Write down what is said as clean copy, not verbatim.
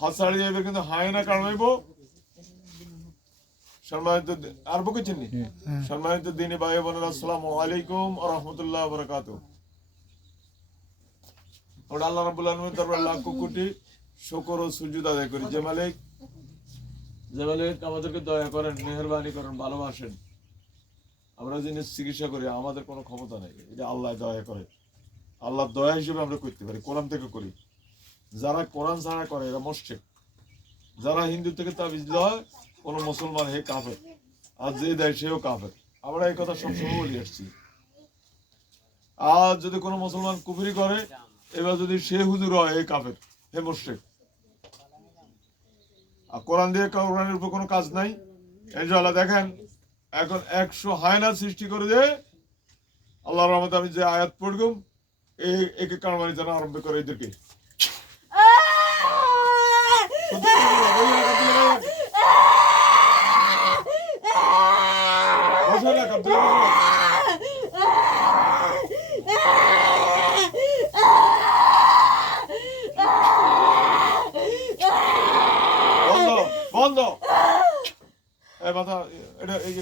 হাত ছাড়িয়ে এবার কিন্তু হায় না কারণ হইব সম্মানিত আর বুকে চিনি সম্মানিত দিনী ভাই বোনেরা আসসালামু আলাইকুম ওয়া রাহমাতুল্লাহি ওয়া বারাকাতুহু। আমরা আল্লাহ রাব্বুল আলামিনের দরবারে লাখ কোটি শুকর ও সুজুদ আদায় করি। যে মালিক আমাদেরকে দয়া করেন, মেহেরবানি করেন, ভালোবাসেন। আমরা যিনি চিকিৎসা করি আমাদের কোনো ক্ষমতা নেই, এটা আল্লাহ দয়া করে। আল্লাহর দয়া হিসেবে আমরা করতে পারি, কোরআন থেকে করি। যারা কোরআন ছাড়া করে এরা মুশরিক। যারা হিন্দু থেকে তাবিজ দেয় কোনো মুসলমান হে কাফের, আর যে দেয় সেও কাফের। আমরা এই কথা সবসময় বলে আসছি। আর যদি কোনো মুসলমান কুফরি করে, এবার যদি সে হুজুর হয় হে কাফের, হে মুশরিক। আর কোরআন দিয়ে কোরআনের উপর কোনো কাজ নাই। ইনশাআল্লাহ দেখেন এখন 100 হায়না সৃষ্টি করে দিয়ে আল্লাহর রহমতে আমি যে আয়াত পড়লাম একে কারমানি জানা আরম্ভ করে এদেরকে বন্ধ বন্ধ। মাথা এটা এই